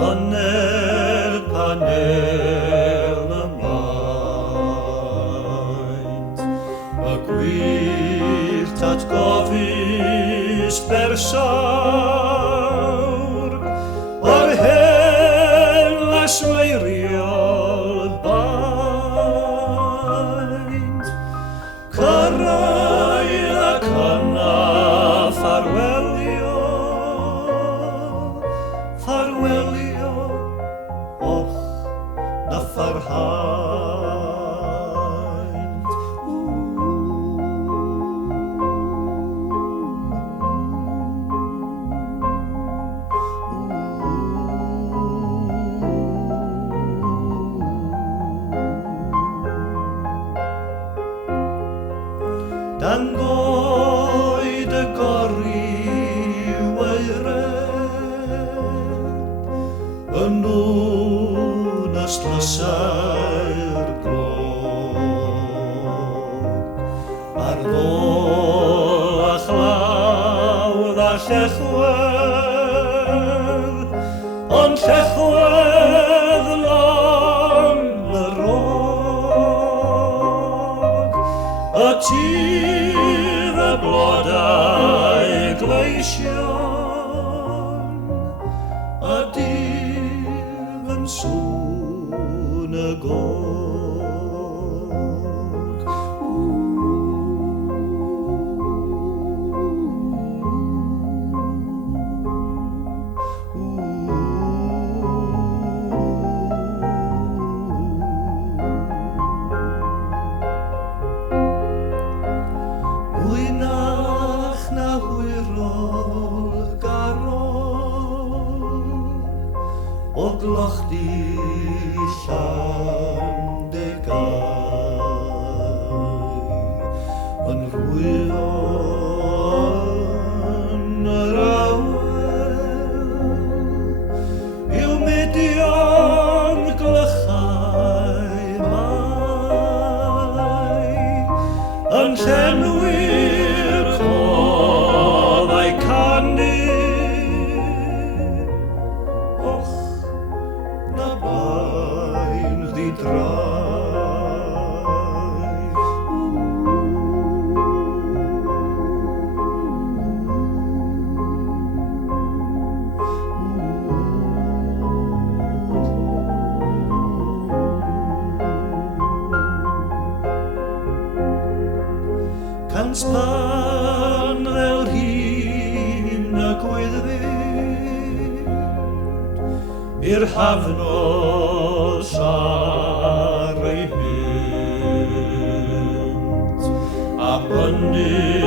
Panel, panel y maint, y gwyllt atgofus bersawr, o'r hen lasmeiriol baint. Cyrraedd ac yna ffarwelio, ffarwelio, och na ffarhaint. Dan goed y gorriweired, yn nhw'n ystlysau'r glog. Ar ddo a chlawdd a llechwedd, ond llechwedd lan y rog. Y tir y blodau gleision, a dyf yn sŵn y gog. Hwynach na hwyrol garol, o glochdi Llandegau, yn rhywio yn yr awel, i'w medion glychau mai, yn llenwi'r coddau canu, och na bain ddidrai. Can span fel hyn y gwyddfyd, i'r hafnos ar ei hynt, a mynnu